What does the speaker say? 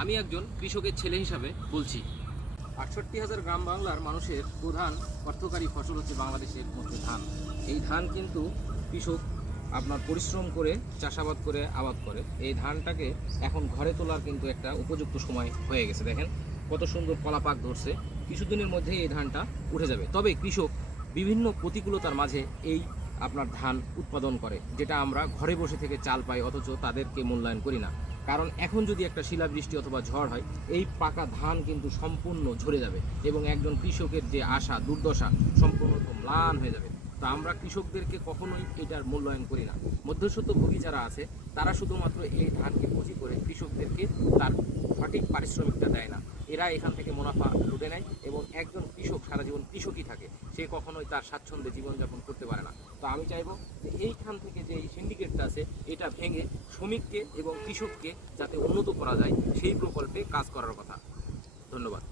আমি একজন কৃষকের ছেলে হিসাবে বলছি। 68,000 গ্রাম বাংলার মানুষের প্রধান অর্থকারী ফসল হচ্ছে বাংলাদেশের মধ্যে ধান। এই ধান কিন্তু কৃষক আপনার পরিশ্রম করে চাষাবাদ করে আবাদ করে। এই ধানটাকে এখন ঘরে তোলার কিন্তু একটা উপযুক্ত সময় হয়ে গেছে। দেখেন কত সুন্দর কলাপাক ধরছে, কিছুদিনের মধ্যেই এই ধানটা উঠে যাবে। তবে কৃষক বিভিন্ন প্রতিকূলতার মাঝে এই আপনার ধান উৎপাদন করে, যেটা আমরা ঘরে বসে থেকে চাল পাই, অথচ তাদেরকে মূল্যায়ন করি না। কারণ এখন যদি একটা শিলাবৃষ্টি অথবা ঝড় হয়, এই পাকা ধান কিন্তু সম্পূর্ণ ঝরে যাবে এবং একজন কৃষকের যে আশা দুর্দশা সম্পূর্ণ ম্লান হয়ে যাবে। তো আমরা কৃষকদেরকে কখনোই এটার মূল্যায়ন করি না। মধ্যস্বত্বভোগী যারা আছে তারা শুধুমাত্র এই ধানকে পুঁজি করে কৃষকদেরকে তার সঠিক পারিশ্রমিকটা দেয় না। এরা এখান থেকে মুনাফা লুটে নেয় এবং একজন কৃষক সারা জীবন কৃষকই থাকে, সে কখনোই তার স্বাচ্ছন্দ্যে জীবনযাপন করতে পারে না। তো আমি চাইবো যে এইখান থেকে যে এই সিন্ডিকেটটা আছে এটা ভেঙে শ্রমিককে এবং কৃষককে যাতে উন্নত করা যায় সেই প্রকল্পে কাজ করার কথা। ধন্যবাদ।